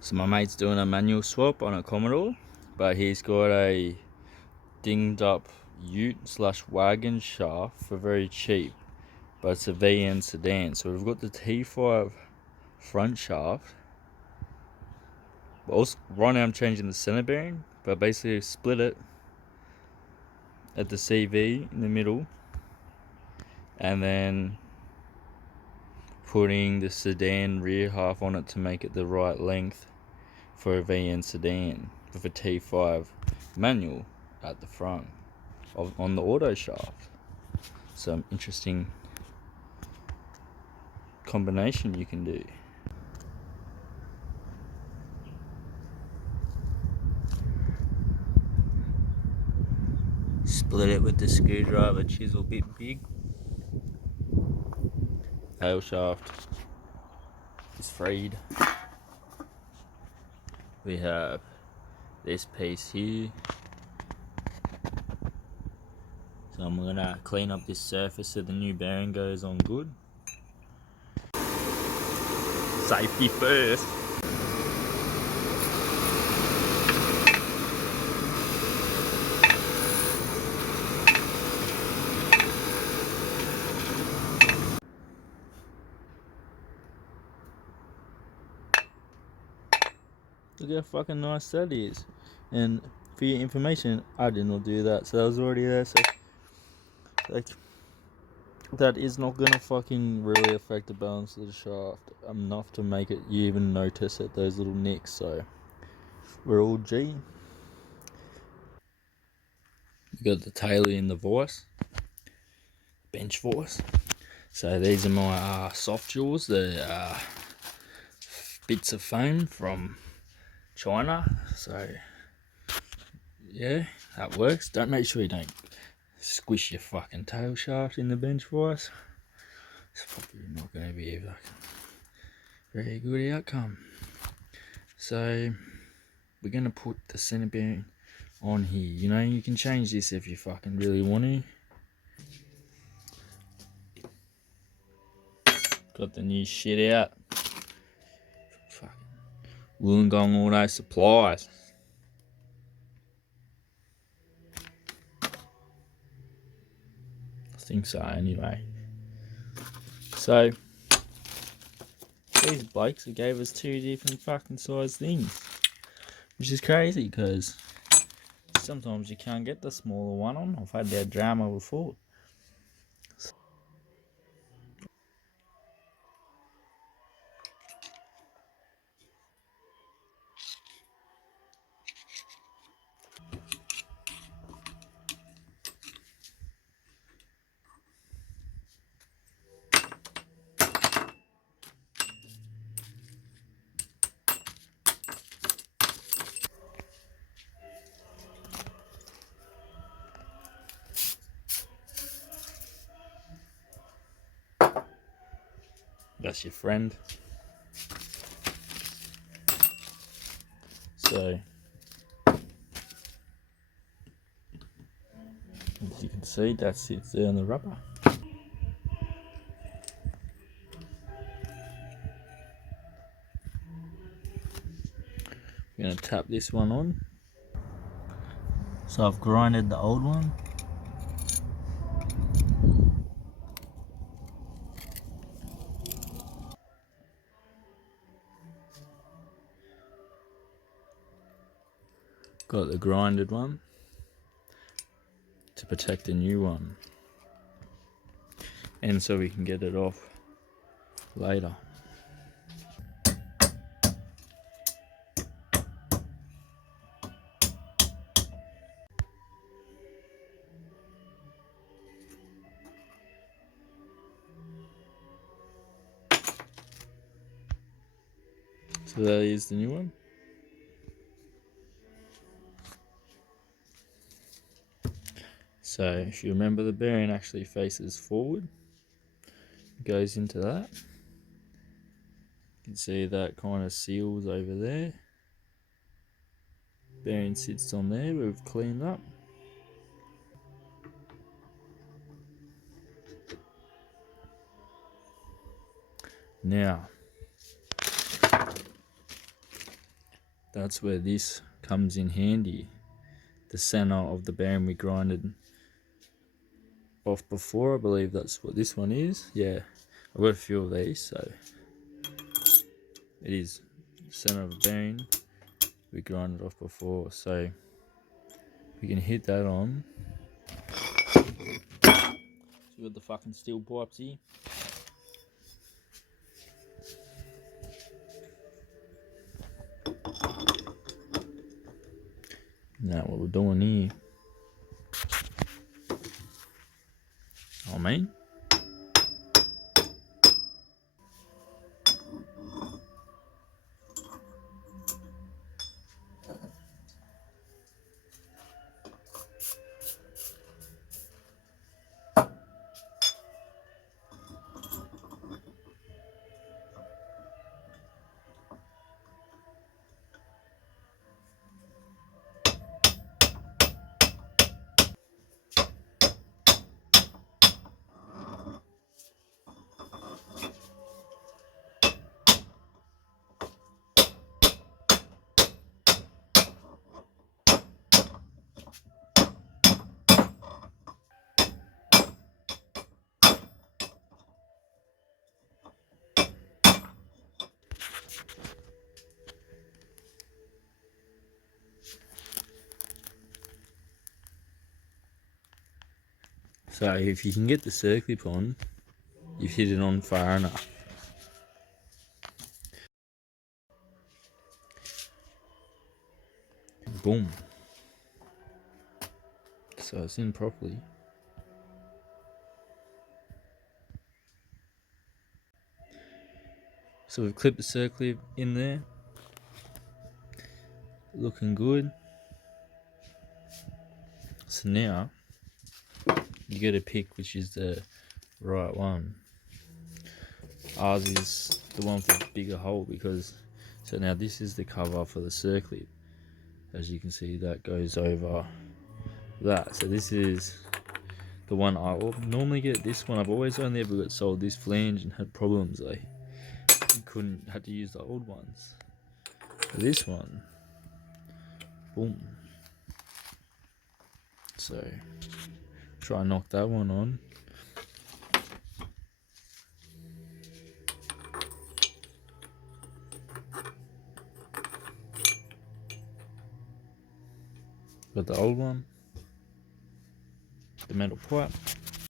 So my mate's doing a manual swap on a Commodore, but he's got a dinged up ute slash wagon shaft for very cheap, but it's a VN sedan. So we've got the T5 front shaft, but also right now I'm changing the center bearing, but basically split it at the CV in the middle and then putting the sedan rear half on it to make it the right length for a VN sedan with a T5 manual at the front on the auto shaft. Some interesting combination you can do. Split it with the screwdriver chisel bit big. Tail shaft is freed. We have this piece here. So I'm gonna clean up this surface so the new bearing goes on good. Safety first. Look how fucking nice that is. And for your information, I did not do that, so that was already there. So like, that is not gonna fucking really affect the balance of the shaft enough to make it you even notice it, those little nicks. So we're all G. You got the tailor in the vice, bench vice. So these are my soft jaws, the bits of foam from China. So yeah, that works. Don't make sure you don't squish your fucking tail shaft in the bench vice. It's probably not going to be a very good outcome. So we're going to put the center bearing on here. You know, you can change this if you fucking really want to. Got the new shit out. Fucking Wollongong Auto Supplies. I think so anyway. So these blokes gave us two different fucking size things, which is crazy because sometimes you can't get the smaller one on. I've had that drama before. That's your friend. So as you can see, that sits there on the rubber. We're going to tap this one on. So I've grinded the old one. Got the grinded one to protect the new one. And so we can get it off later. So that is the new one. So if you remember, the bearing actually faces forward. goes into that. You can see that kind of seals over there. Bearing sits on there, we've cleaned up. Now, that's where this comes in handy. The center of the bearing we grinded off before, I believe that's what this one is. Yeah, I've got a few of these, so it is the center of the bearing we grinded off before. So we can hit that on. So we've got the fucking steel pipes here. Now what we're doing here, I mean, so if you can get the circlip on, you've hit it on far enough. Boom. So it's in properly. So we've clipped the circlip in there. Looking good. So now you got to pick which is the right one. Ours is the one for the bigger hole because, so now this is the cover for the circlip. As you can see, that goes over that. So this is the one I normally get. This one I've always only ever got sold this flange and had problems. I had to use the old ones. For this one, boom. So try and knock that one on. Got the old one, the metal pipe.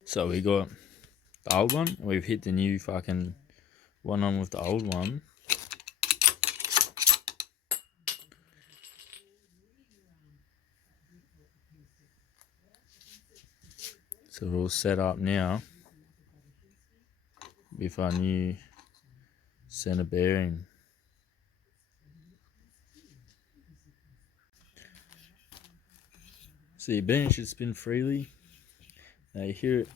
So we got the old one, we've hit the new fucking one on with the old one. So we're all set up now with our new center bearing. So your bearing should spin freely. Now you hear it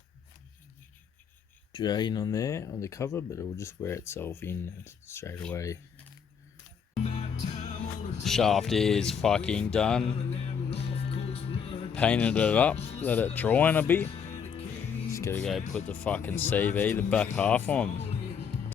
dragging on there on the cover, but it will just wear itself in straight away. Shaft is fucking done. Painted it up, let it dry in a bit. Just gotta go put the fucking CV, the back half on.